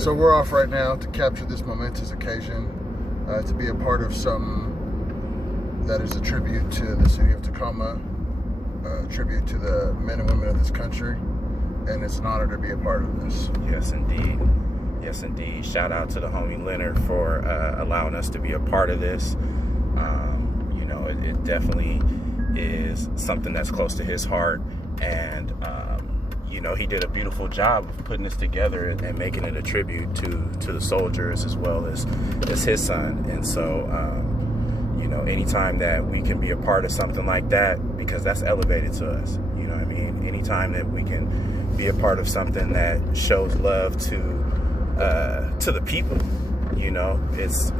So we're off right now to capture this momentous occasion, to be a part of something that is a tribute to the city of Tacoma, a tribute to the men and women of this country, and it's an honor to be a part of this. Yes, indeed. Yes, indeed. Shout out to the homie Leonard for allowing us to be a part of this. You know, it definitely is something that's close to his heart, and you know, he did a beautiful job of putting this together and making it a tribute to the soldiers as well as his son. And so, you know, anytime that we can be a part of something like that, because that's elevated to us, you know what I mean? Anytime that we can be a part of something that shows love to the people, you know, it's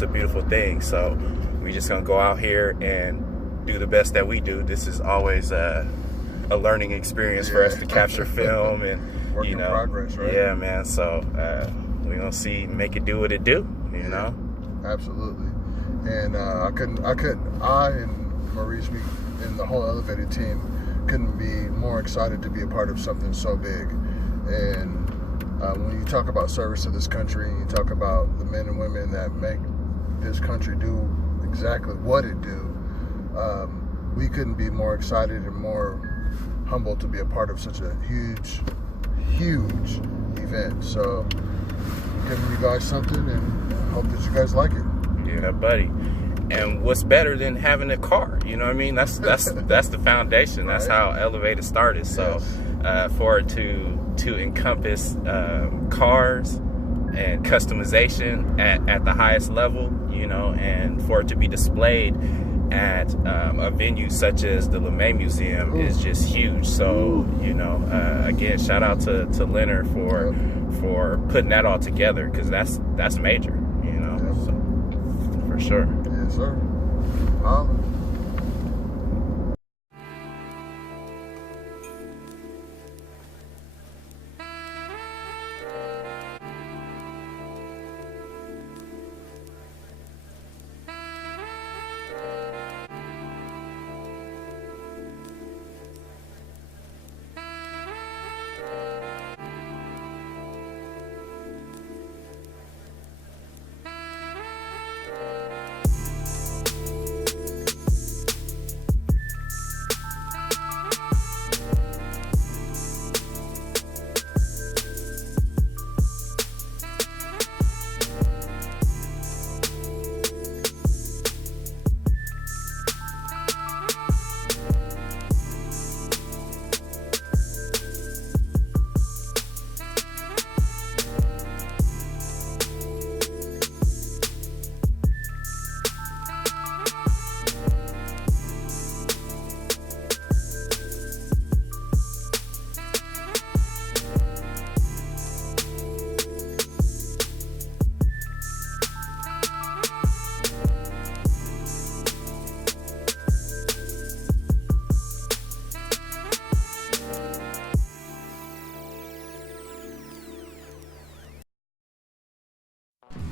a beautiful thing. So we're just gonna go out here and do the best that we do. This is always a learning experience for us to capture film, and work you know, in progress, right? Yeah, man. So we're gonna make it do what it do, you know. Absolutely. And I and Maurice, and the whole eLevated team couldn't be more excited to be a part of something so big. And when you talk about service to this country, and you talk about the men and women that make this country do exactly what it do, we couldn't be more excited and more humbled to be a part of such a huge event. So giving you guys something, and hope that you guys like it. Yeah, buddy. And what's better than having a car? You know what I mean? That's the foundation. That's how eLevated started. So for it to encompass cars and customization at the highest level, you know, and for it to be displayed at a venue such as the LeMay Museum is just huge. So, you know, again, shout out to Leonard for putting that all together, because that's major, you know. So, for sure. Yes, sir. Holla.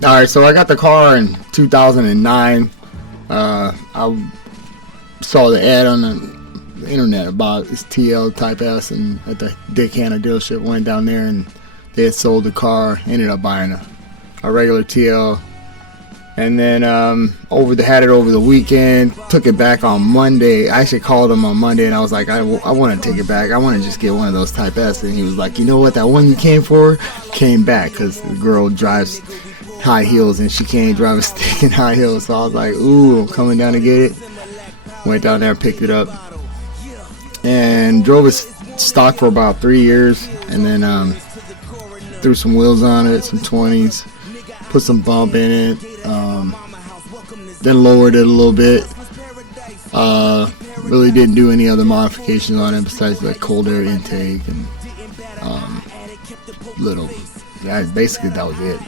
Alright, so I got the car in 2009. I saw the ad on the internet about this TL Type S, and at the Dick Hanna dealership, went down there and they had sold the car. Ended up buying a regular TL, and then had it over the weekend. Took it back on Monday. I actually called him on Monday and I was like, I want to take it back. I want to just get one of those Type S. And he was like, you know what, that one you came for came back, because the girl drives high heels and she can't drive a stick in high heels. So I was like, ooh, I'm coming down to get it. Went down there, picked it up, and drove it stock for about 3 years, and then threw some wheels on it, some 20s, put some bump in it, then lowered it a little bit. Really didn't do any other modifications on it besides like cold air intake and basically that was it.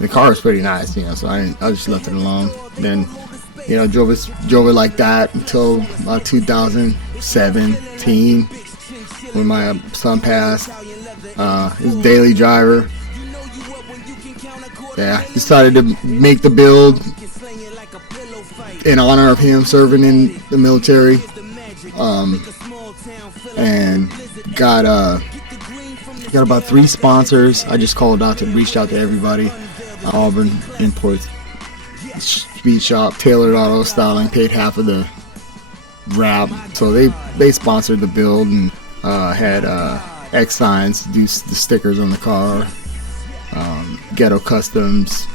The car was pretty nice, you know, so I just left it alone. Then, you know, drove it like that until about 2017 when my son passed. His daily driver. Yeah, decided to make the build in honor of him serving in the military, and got Got about 3 sponsors. I just reached out to everybody. Auburn Imports, Speed Shop, Tailored Auto Styling paid half of the wrap, so they sponsored the build and had X Signs do the stickers on the car. Ghetto Customs,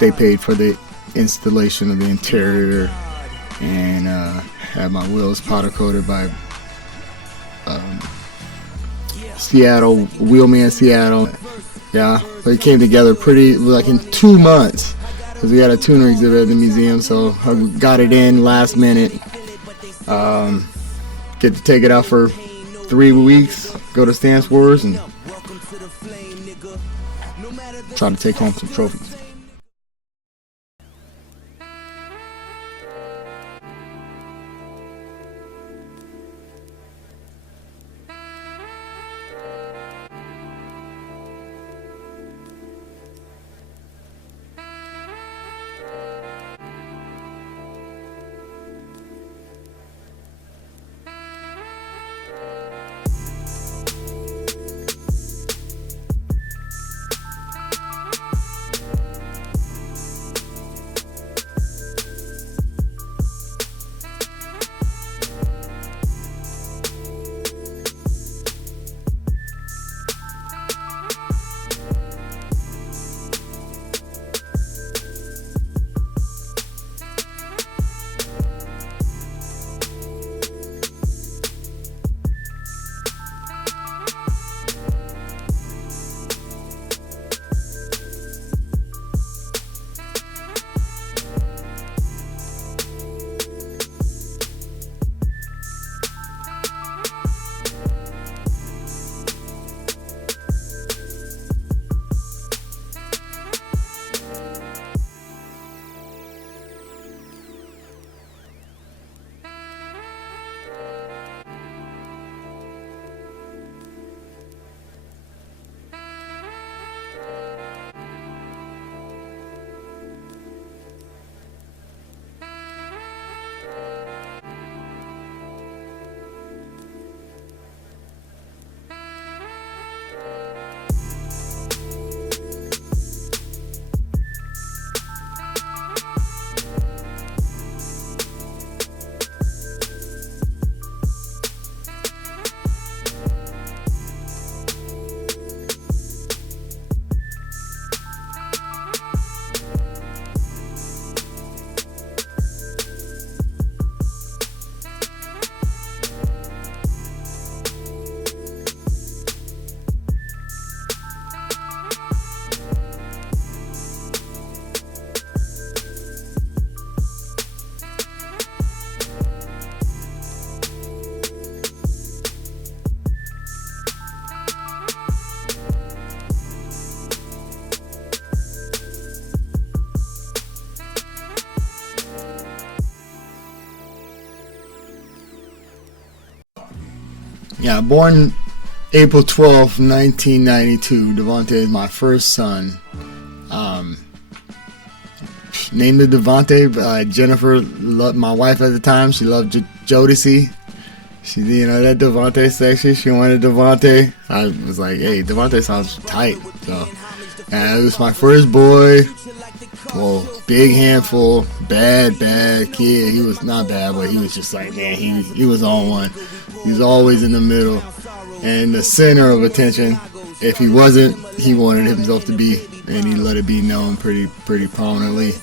they paid for the installation of the interior, and had my wheels powder coated by Seattle, Wheelman Seattle. Yeah, but it came together pretty, like in 2 months, because we had a tuner exhibit at the museum, so I got it in last minute. Get to take it out for 3 weeks, go to Stance Wars, and try to take home some trophies. Yeah, born April 12th, 1992. Devante is my first son. Named it Devante. Jennifer, my wife at the time, she loved Jodeci. She, that Devante section, she wanted Devante. I was like, hey, Devante sounds tight. So, and it was my first boy. Well, big handful, bad kid. He was not bad, but he was just like, man, he was on one. He was always in the middle and the center of attention. If he wasn't, he wanted himself to be, and he let it be known pretty prominently.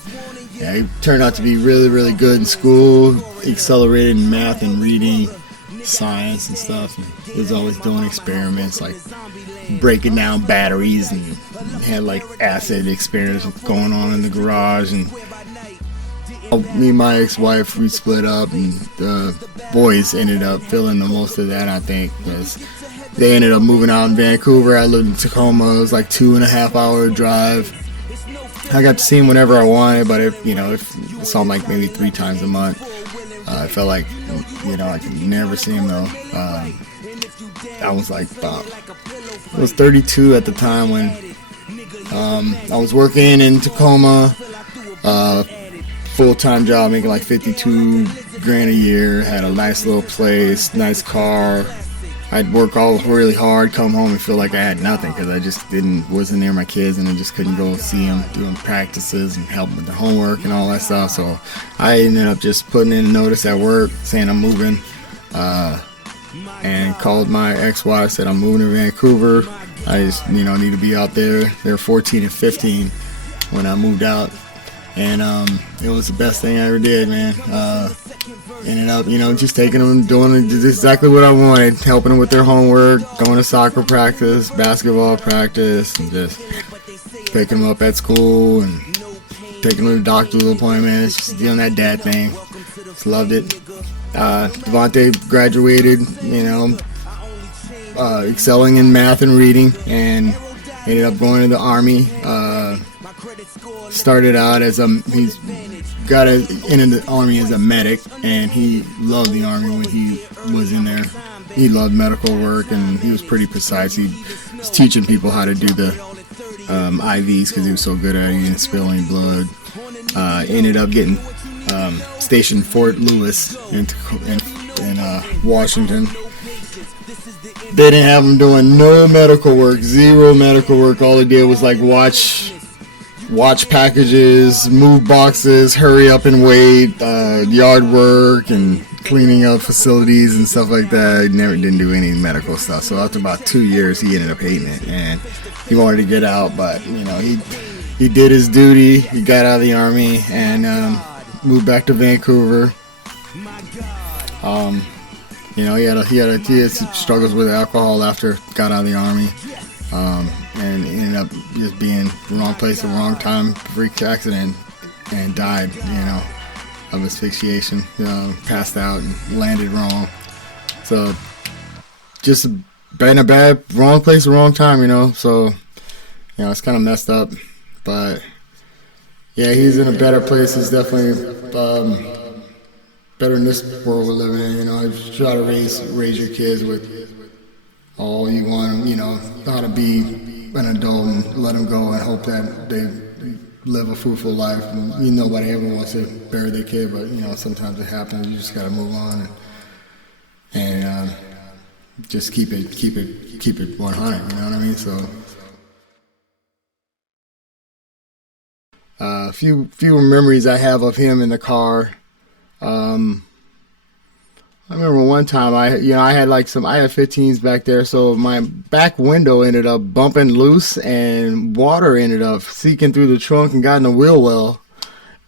Yeah, he turned out to be really, really good in school. He accelerated in math and reading, science and stuff. And he was always doing experiments like breaking down batteries, and had like acid experiments going on in the garage. And me and my ex-wife, we split up, and the boys ended up feeling the most of that, I think, because they ended up moving out in Vancouver. I lived in Tacoma. It was like 2.5 hour drive. I got to see him whenever I wanted, but if I saw him like maybe 3 times a month. I felt like, I could never see him though. I was like I was 32 at the time when I was working in Tacoma, full-time job, making like $52,000 a year. Had a nice little place, nice car. I'd work all really hard, come home and feel like I had nothing because I just wasn't near my kids, and I just couldn't go see them doing practices and help with the homework and all that stuff. So I ended up just putting in a notice at work saying I'm moving, and called my ex-wife, said I'm moving to Vancouver. I just need to be out there. They're 14 and 15 when I moved out, and it was the best thing I ever did, man. Ended up, just taking them, doing exactly what I wanted, helping them with their homework, going to soccer practice, basketball practice, and just picking them up at school and taking them to doctor's appointments, just doing that dad thing. Just loved it. Devante graduated, excelling in math and reading, and ended up going to the Army. Started out as he's got into the Army as a medic, and he loved the Army when he was in there. He loved medical work, and he was pretty precise. He was teaching people how to do the IVs because he was so good at it and spilling blood. Ended up getting stationed Fort Lewis in Washington. They didn't have him doing no medical work, zero medical work. All he did was like watch packages, move boxes, hurry up and wait, yard work and cleaning up facilities and stuff like that. He didn't do any medical stuff. So after about 2 years, he ended up hating it, and he wanted to get out. But he did his duty. He got out of the Army and moved back to Vancouver. He had some struggles with alcohol after got out of the Army. And ended up just being the wrong place at the wrong time, freak accident, and died, of asphyxiation. Passed out and landed wrong. So just been a wrong place at the wrong time, So, it's kind of messed up. But, yeah, he's in a better place. He's definitely better in this world we're living in. I try to raise your kids with all you want, how to be an adult and let them go and hope that they live a fruitful life. And nobody ever wants to bury their kid, but sometimes it happens. You just got to move on and just keep it 100. You know what I mean? So a few memories I have of him in the car. I remember one time I had I had 15s back there, so my back window ended up bumping loose and water ended up seeking through the trunk and got in the wheel well.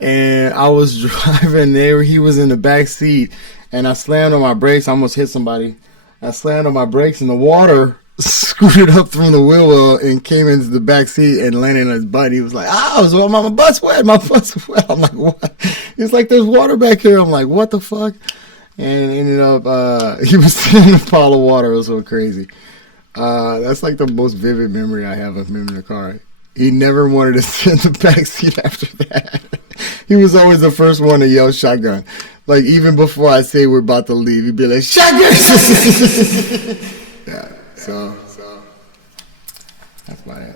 And I was driving there, he was in the back seat, and I slammed on my brakes. I almost hit somebody. I slammed on my brakes, and the water scooted up from the wheel well and came into the back seat and landed on his butt. He was like, "Oh, my butt's wet. My butt's wet." I'm like, "What?" He's like, "There's water back here." I'm like, "What the fuck?" And ended up, he was in a pile of water. It was so crazy. That's like the most vivid memory I have of him in the car. He never wanted to sit in the back seat after that. He was always the first one to yell shotgun. Like, even before I say we're about to leave, he'd be like, "Shotgun!" Yeah, so that's my